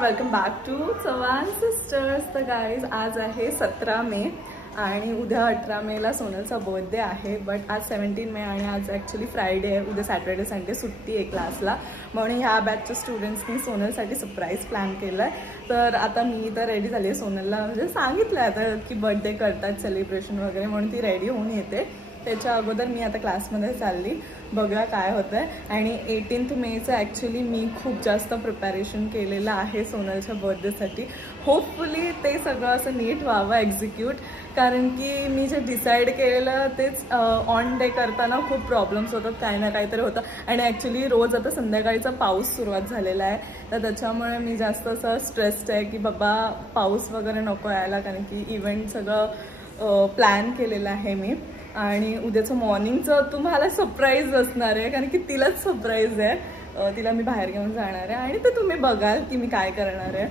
Welcome back to Chavan sisters. तर guys आज आहे 17 मे आणि उद्या 18 मेला सोनलचा बर्थडे आहे। बट आज 17 मे आणि आज ॲक्च्युली फ्रायडे आहे, उद्या सॅटर्डे संडे सुट्टी आहे क्लासला, म्हणून ह्या बॅचच्या स्टुडंट्सनी सोनलसाठी सरप्राईज प्लॅन केलं आहे। तर आता मी तर रेडी झाली आहे, सोनलला म्हणजे सांगितलं आता की बर्थडे करतात सेलिब्रेशन वगैरे, म्हणून ती रेडी होऊन येते। त्याच्या अगोदर मी आता क्लासमध्ये चालली, बघूया काय होतं आहे। आणि 18 मेचं ॲक्च्युली मी खूप जास्त प्रिपॅरेशन केलेलं आहे सोनलच्या बर्थडेसाठी। होपफुली ते सगळं असं नीट व्हावं एक्झिक्यूट, कारण की मी जे डिसाईड केलेलं तेच ऑन डे करताना खूप प्रॉब्लेम्स होतात, काही ना काहीतरी होतं। आणि ॲक्च्युली रोज आता संध्याकाळीचा पाऊस सुरुवात झालेला आहे, तर त्याच्यामुळे मी जास्त असं स्ट्रेस्ड आहे की बाबा पाऊस वगैरे नको यायला, कारण की इव्हेंट सगळं प्लॅन केलेलं आहे मी। आणि उद्याचं मॉर्निंगचं तुम्हाला सरप्राईज असणार आहे, कारण की तिलाच सरप्राईज आहे, तिला मी बाहेर घेऊन जाणार आहे आणि ते तुम्ही बघाल की मी काय करणार आहे।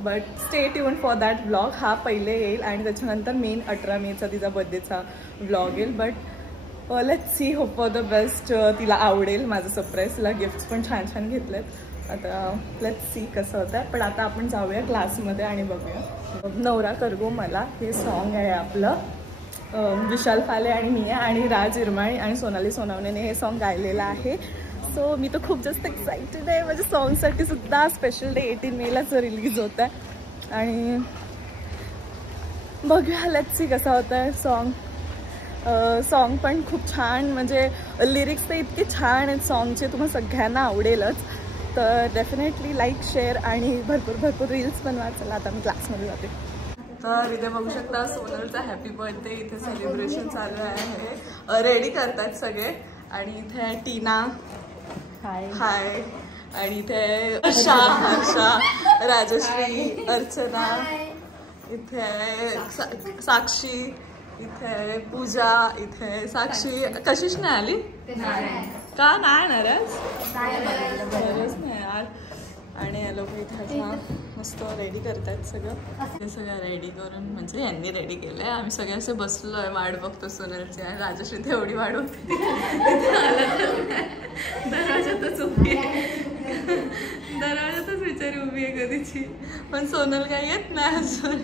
But stay tune for that vlog, हा पहिले येईल आणि त्याच्यानंतर मेन 18 मेचा तिचा बर्थडेचा व्लॉग येईल। But let's see, hope for the best, तिला आवडेल माझं सरप्राईज। तिला गिफ्ट्स पण छान छान घेतलेत, आता लेट्स सी कसं होतं आहे। पण आता आपण जाऊया क्लासमध्ये आणि बघूया। नवरा करगो मला हे सॉन्ग आहे आपलं, विशाल फाले आणि मी आहे आणि राज इरमाळी आणि सोनाली सोनावणेने हे सॉन्ग गायलेलं आहे। सो मी तर खूप जास्त एक्साइटेड आहे, म्हणजे सॉन्गसाठी सुद्धा स्पेशल डे 18 मेलाच रिलीज होत आहे आणि बघूया लेट्स सी कसा होता आहे सॉन्ग। सॉन्ग पण खूप छान, म्हणजे लिरिक्स तर इतके छान आहेत सॉन्गचे, तुम्हाला सगळ्यांना आवडेलच। तर डेफिनेटली लाईक शेअर आणि भरपूर रील्स बनवा। चला आता मी क्लासमध्ये जाते। तर इथे बघू शकता सोनलचा हॅपी बर्थडे इथे सेलिब्रेशन चालू आहे, रेडी करतात सगळे। आणि इथे टीना हाय आणि इथे हर्षा, राजश्री, अर्चना, इथे साक्षी, इथे पूजा, इथे साक्षी कशीच नाही आली का? नाही नाराज नाही यार। आणि या लोक इथे मस्त रेडी करतात सगळं, ते सगळं रेडी करून म्हणजे यांनी रेडी केलं आहे। आम्ही सगळे असे बसलो आहे, वाट बघतो सोनलची। आणि राजश्री तेवढी वाट बघते, दरवाजातच उभी आहे, दरवाजातच बिचारी उभी आहे कधीची, पण सोनल काही येत नाही अजून।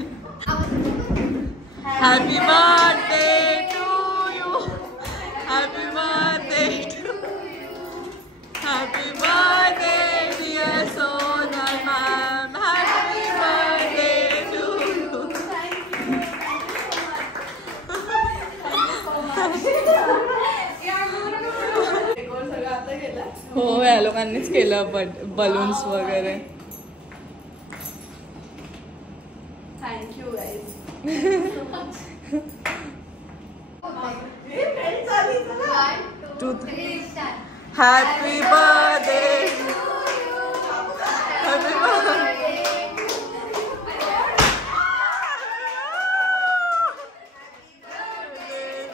Happy birthday to you, happy birthday to, happy birthday dear Sonal ma'am, happy birthday to you. हो या लोकांनीच केलं, बलून्स वगैरे। Thank you guys. Happy birthday, happy birthday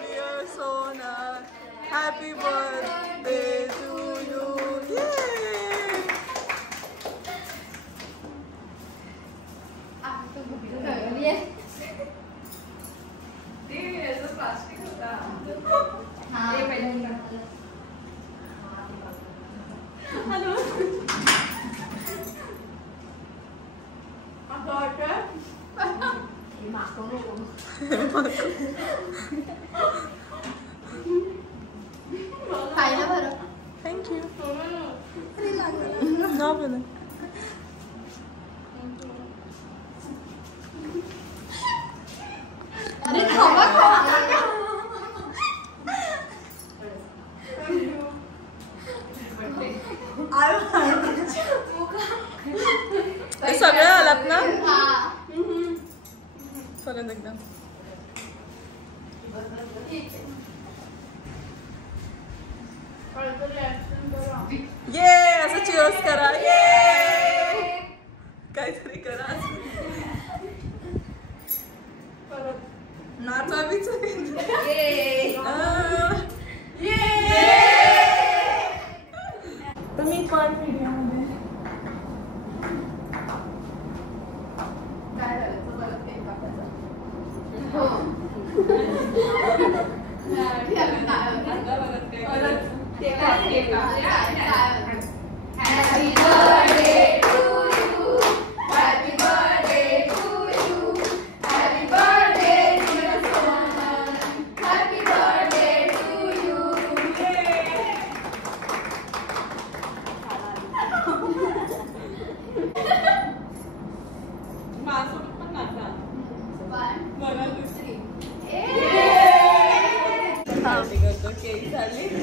dear Sonal, happy birthday to you. Thank you. No problem. सगळं आलात ना परत एकदम ये असं चिअर्स करा, ये काहीतरी करा, परत नाचा तर मी पण व्हिडिओमध्ये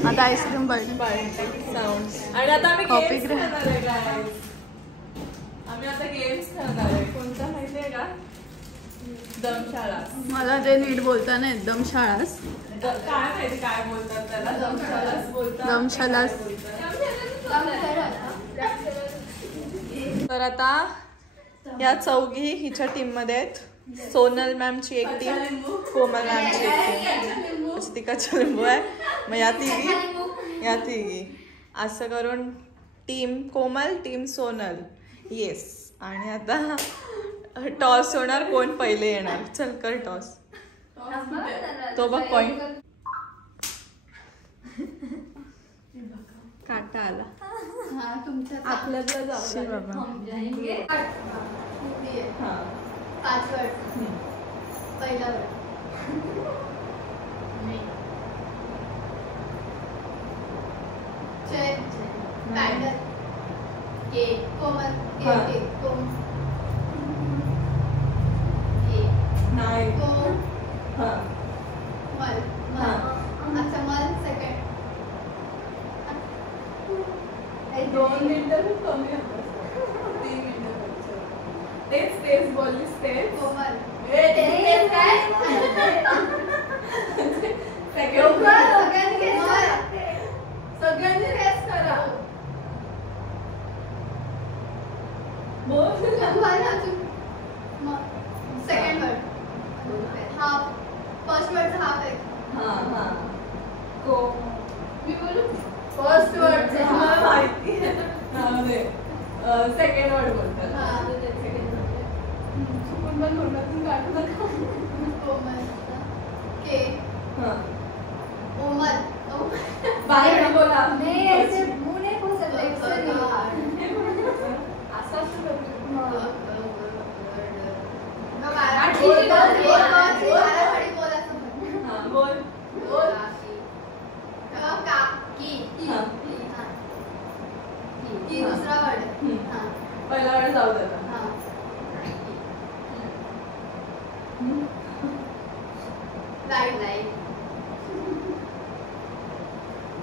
आता आईस्क्रीम साऊंड आणि आता आम्ही आता गेम्स खेळणार आहे. कोणता माहितीये का? दमशाळा. मला ते नीट बोलता नाही. दमशाळास काय माहिती काय बोलतात त्याला. दमशाळास बोलतात. दमशाळास. तर आता या चौघी हिच्या टीम मध्ये आहेत. सोनल मॅमची एक टीम, कोमल मॅमची एक टीम, तिका लिंबू आहे. मग या तिघी असं करून टीम कोमल टीम सोनल. येस. आणि आता टॉस होणार. कोण पहिले येणार. चल कर टॉस. तो बघ पॉइंट. काटा आला आपल्याला जाऊ बाबा. पहिला कोमल अच्छा मल सेकंड. 2 मिनिटं खूप कमी होतं. 3 मिनिटं तेच बोललीस तेच. कोमल सगळ्यांनी रेस्ट करा. Second word half. First word half आहे. मी बोलू फर्स्ट वर्ड मला माहिती आहे. सेकंड वर्ड बोलतात. कोमल के कोमल बाहेर बोला. नहीं ऐसे मुंह नहीं खोल सकते. दूसरा वर्ड पहिला वर्ड जाऊ देता. लाईट लाईट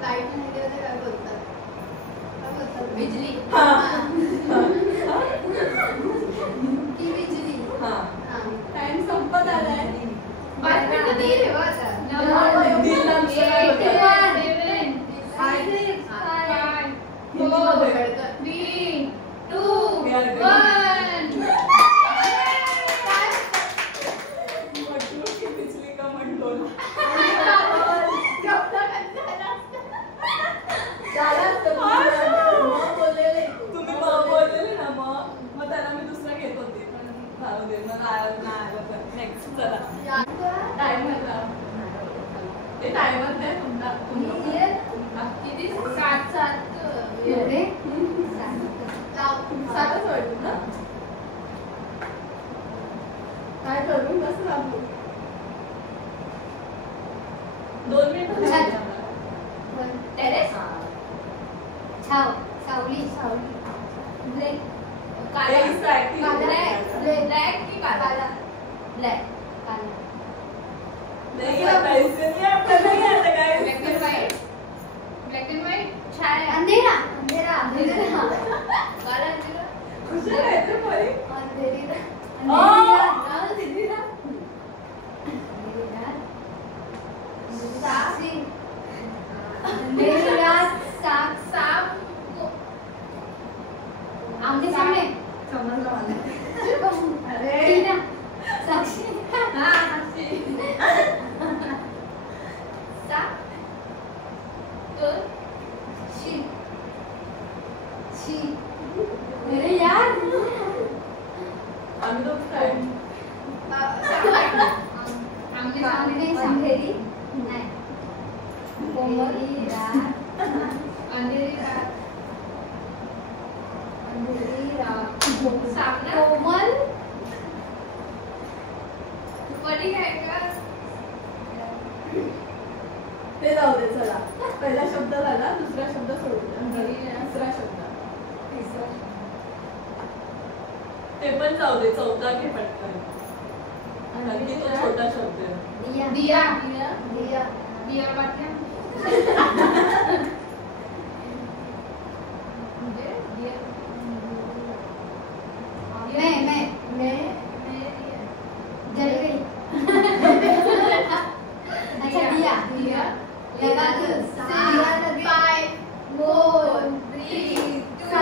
लाईट नाही काय बोलतात. बिजली. की बिजली. टाइम संपत आलाय. 5 मिनिटं दिली रे आता. 2 मिनिटं. टेरेस. छाव सावली ब्लॅक काला ब्लॅक की काला ब्लॅक काला नहीं आता इससे नहीं आता गाइस. ब्लॅक एंड व्हाइट छाया अंधेरा काला अंधेरा कुछ रहते परी अंधेरा साक्षी अंधेरा साफ आमने सामने समजलं मला. अरे साक्षी साक्षी शी अरे यार हम लोग फ्रेंड आमने सामने अंधेरी नहीं कोमल अंधेरी रात कोमल पटी काय का ते जाऊ दे चला. पहिला शब्द झाला, दुसरा शब्द सोडून तिसरा शब्द ते पण जाऊ दे. चौथा घे पटकन. आणि तो छोटा शब्द आहे. दिया दिया दिया दिया पाठ्या मैं जल गई. अच्छा दिया दिया लगा दो. 5 4 3 2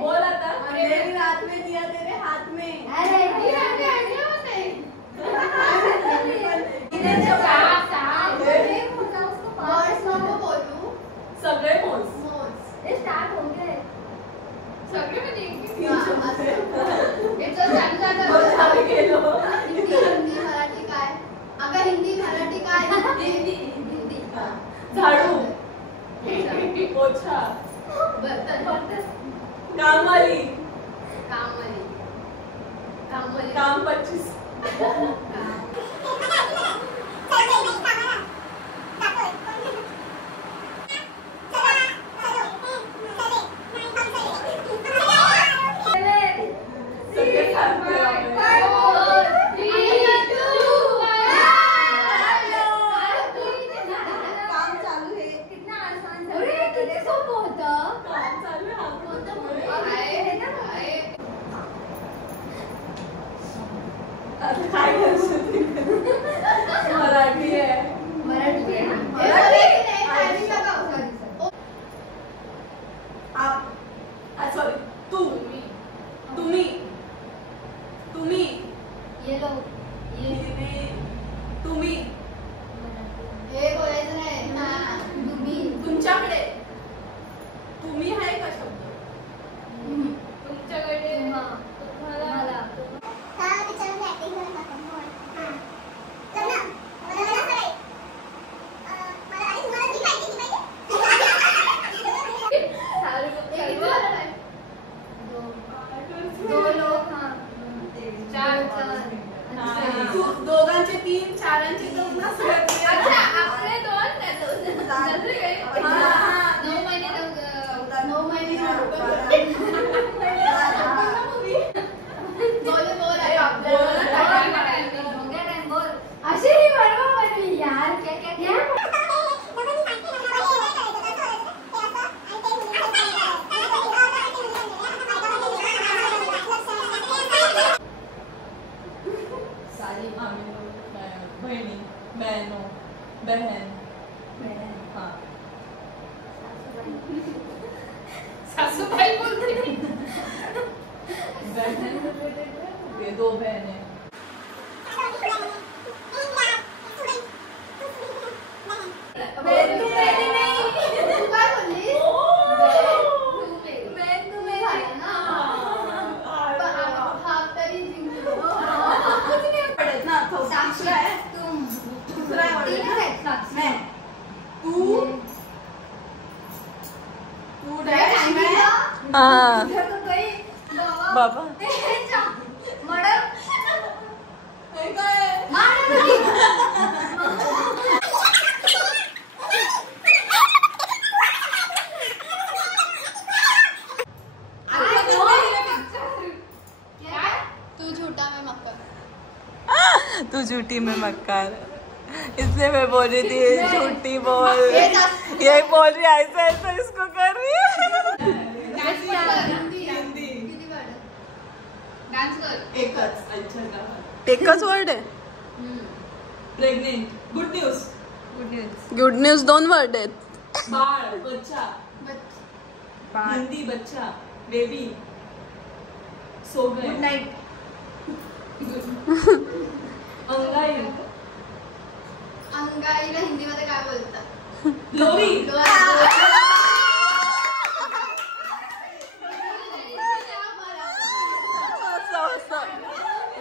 बोल आता. मेरी रात में दिया तेरे हाथ में. अरे सगळे मोज. स्टार्ट हो गए सगळे में गेलो. हिंदी मराठी काय. अगं हिंदी मराठी काय. हिंदी झाडू, पोछा, बर्तन कामवाली, कामवाली काम 25. काय मराठी आहे. सॉरी. तुम्ही ये लो तुम्ही हे बोलायचं नाही. तुमच्याकडे. तुम्ही आहे का शब्द. तुमच्याकडे तुम्हाला दोघांचे 3 4ांचे 2 आपले 2 9 महिने अशी ही बरोबर बनली यार. क्या क्या क्या सारी बहिणी बहनों बहन. हाँ सासूबाई बोलते बहन. ये 2 बहनें. बाबा तू झूठी में मक्कार. इसलिए मैं बोल रही थी झूठी बोल. ये बोल रही ऐसा ऐसा इसको कर रही है. एकच वर्ड आहे. Pregnant. Good news. Good news 2 word आहेत. बाळ, बच्चा, हिंदी बच्चा, बेबी, सो गए. Good night. अंगाईला हिंदीमध्ये काय बोलतात. लोरी.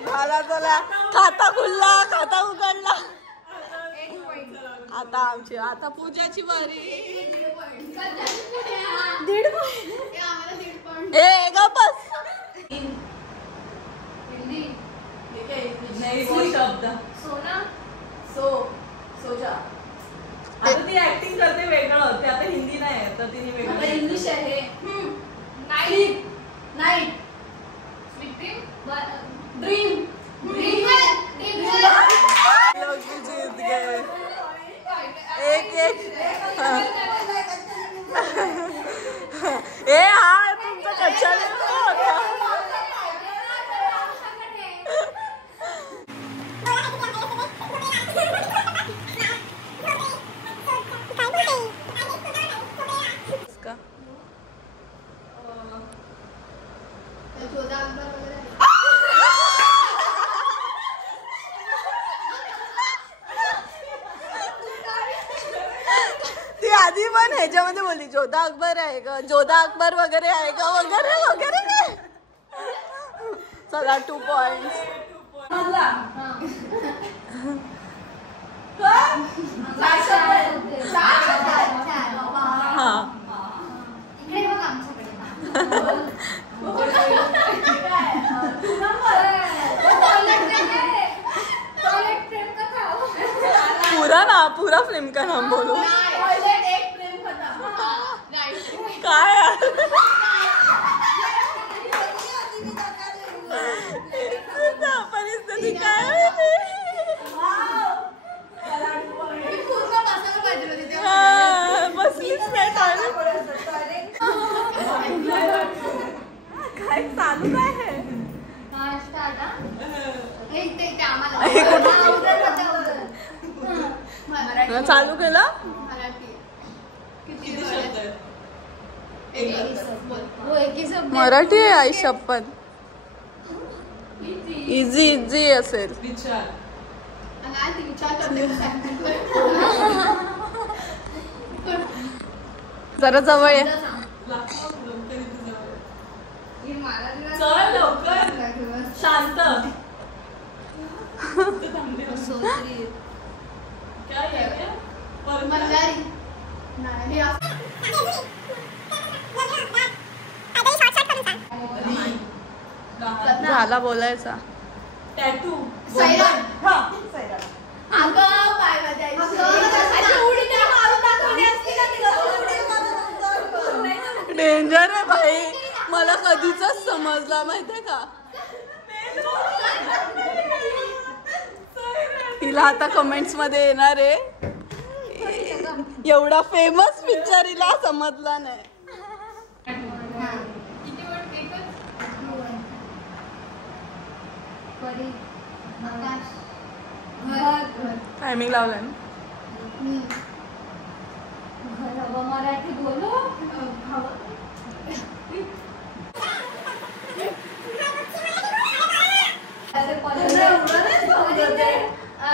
झाला चला. खाता खुलला, खाता उघडला. आता आमची आता पूजाची बारी. 1.5 पॉइंट. ए गप्पस. नाही वो शब्द सोना सोजा. आता ती ऍक्टिंग करते वेगळं, ते आता हिंदी नाही आहे तर तिने वेगळं इंग्लिश आहे. नाईट नाईट ड्रीम जीत गए. एक ए हा तुमचा कच्चा होता. ती आधी पण ह्याच्यामध्ये बोलली जोधा अकबर आहे का, जोधा अकबर वगैरे आहे का, वगैरे वगैरे. चला 2 पॉइंट. पूरा ना पूरा फिल्म का नाम बोलो. काय परिस्थिती काय बसलीच नाही. काय चालू काय आहे. चालू केला. मराठी आहे आई शपथ. इझी इझी असेल. जरा जवळ आहे. शांत. झाला बोलायचा. टॅटू. डेंजर आहे भाई. मला कधीच समजला माहितीये का. तिला आता कमेंट्स मध्ये येणार आहे एवढा फेमस पिक्चर हिला समजला नाही. टायमिंग लावलाय ना. मराठी बोलो.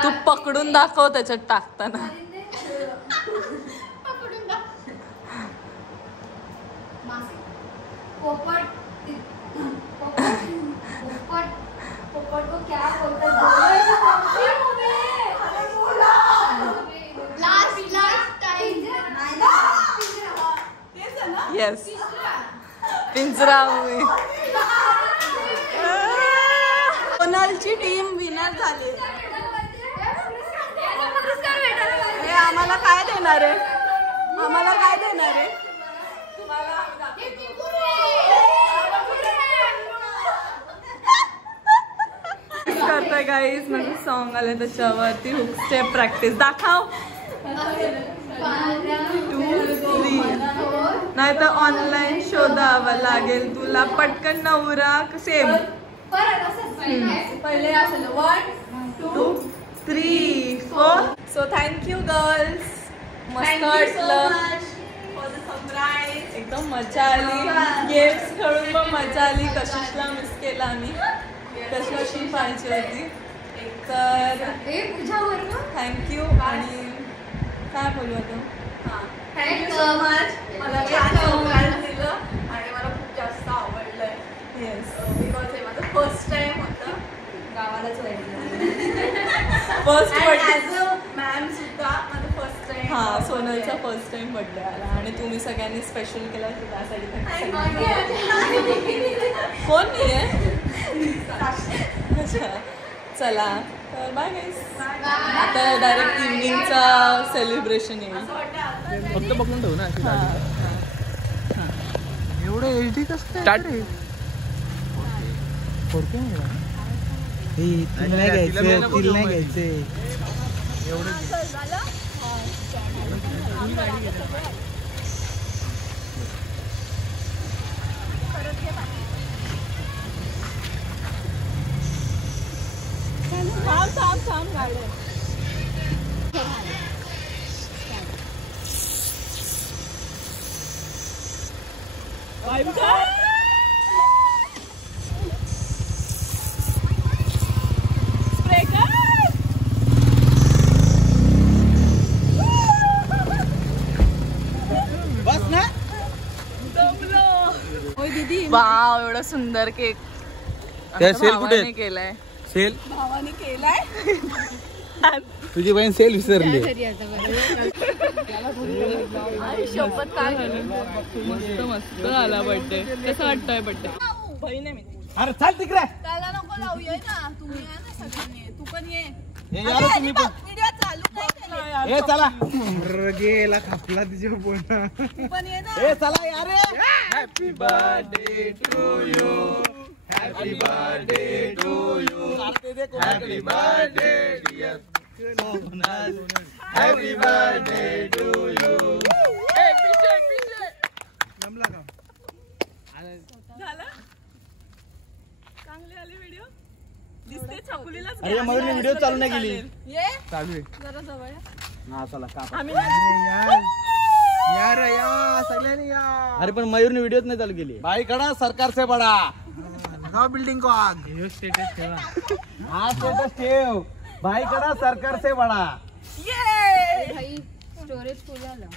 तू पकडून दाखव त्याच्यात टाकताना. पोपट पोपट को क्या बोलते येस पिंजरा मूवी. सोनालची टीम विनर झाली. हे आम्हाला काय देणार आहे. आम्हाला काय देणार आहे. करतोय गाईज. माझं सॉन्ग आलं त्याच्यावरती हुक स्टेप प्रॅक्टिस दाखव. 2 3 नाही तर ऑनलाईन शोधावं लागेल तुला पटकन नवरा. सेम पहिले असेल 1 2 3 4. So thank you girls. मस्त वाटलं. एकदम मजा आली. गेम्स खेळून पण मजा आली. कशिशला मिस केला आम्ही. कशी पाहिजे होती तर थँक्यू. आणि काय बोलू आता. Thank you so much. मला छान सहकार्य दिलं आणि मला खूप जास्त आवडलंय. येस बिकॉज हे माझं फर्स्ट टाइम होतं. गावालाच राहिलं. फर्स्ट बर्थडे मॅम सुद्धा माझा फर्स्ट टाइम. हा सोनलचा फर्स्ट टाइम बर्थडे आला आणि तुम्ही सगळ्यांनी स्पेशल केला की त्यासाठी कोण नाही आहे. अच्छा चला तर बाय गाईस. आता डायरेक्ट इव्हनिंगचा सेलिब्रेशन येईल. फक्त बघून ठेवू ना एवढं HD कसं काय रे? तिला नाही घ्यायचे थांब गाडी बस ना. वाव एवढा सुंदर केक त्या सेल कुठे केलाय. सेल भावाने केलाय. तुझी बहीण सेल विसरली. शपथ काय मस्त मस्त आला बर्थडे. कसं वाटतंय बर्थडे. बहीण आहे मी. अरे चाल तिकडे. त्याला नको लावूया ना. तुम्ही या ना सगळ्यांनी. तू पण ये. यार तुम्ही पण व्हिडिओ चालू नाही केले. ए चला गेला खापला तुझ्या फोन. तू पण ये ना. ए चला यार. Happy birthday to you. Happy birthday to you. Happy birthday dear Sonal. Happy birthday to you. जमला का? झालं चांगली आली व्हिडिओ दिसते. छकुलीलाच अरे मयूरने व्हिडिओ चालू नाही केली. ये चालू आहे जरा जवळ ये. ना चला का आम्ही यार या सगळ्यांनी या. अरे पण मयूरने व्हिडिओच नाही चालू केली. भाई कडा सरकार से बडा लगाओ बिल्डिंग को आग. स्टेटस ठेवा. हा स्टेटस ठेव. भाई कडा सरकार से बडा. भाई स्टोरेज फुल झालं.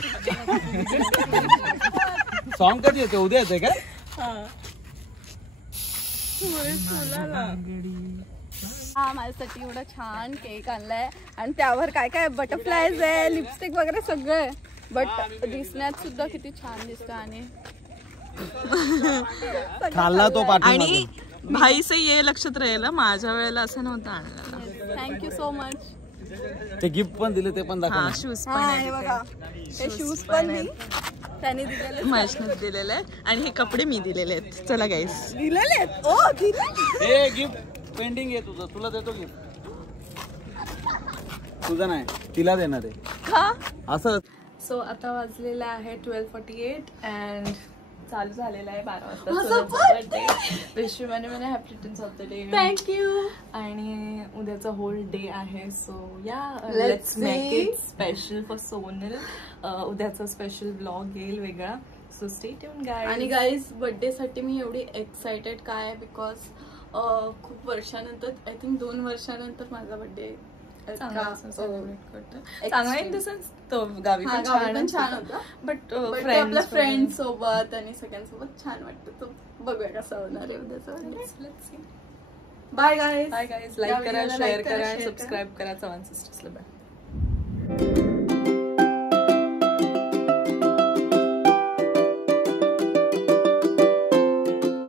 सॉन्ग कधी येते उद्या येते काय. हा माझ्यासाठी एवढा छान केक आणलाय आणि त्यावर काय काय बटरफ्लायज आहे, लिपस्टिक वगैरे सगळं आहे. बट दिसण्यात सुद्धा किती छान दिसतं. आणि खाल्ला तो पाठवून. आणि भाई से ये लक्षात राहील माझ्या वेळेला असं नव्हतं आणलं. Thank you so much. ते गिफ्ट पण दिले ते पण हा दाखव. शूज पण हा आहे. हे बघा हे शूज पण मी त्याने दिलेले महेशने दिलेले आहेत आणि हे कपडे मी दिलेले आहेत. चला गाईस. दिलेले आहेत. ओ दिले. ए गिफ्ट पेंडिंग आहे तुझं. तुला देतो गिफ्ट. तुझं नाही तिला देणार आहे का असं. सो आता वाजलेलं आहे 12:48 अँड चालू झालेला आहे 12 वाजता. Wish you many many happy returns of the day. Thank you. आणि उद्याचा होल डे आहे. सो या Let's let's make see. It special for Sonal. उद्याचा स्पेशल ब्लॉग येईल वेगळा. So stay tune guys. आणि गाईज बर्थडे साठी मी एवढी एक्साइटेड काय आहे बिकॉज खूप वर्षानंतर आय थिंक 2 वर्षानंतर माझा बर्थडे चांगला इन द सेन्स तो गावी पण छान होता. बट आपल्या फ्रेंड सोबत आणि सगळ्यांसोबत छान वाटतं. तो बघूया कसं होणार आहे उद्याचा. Bye guys. लाईक करा, शेअर करा, सबस्क्राईब करा चव्हाण सिस्टर्सला. बाय.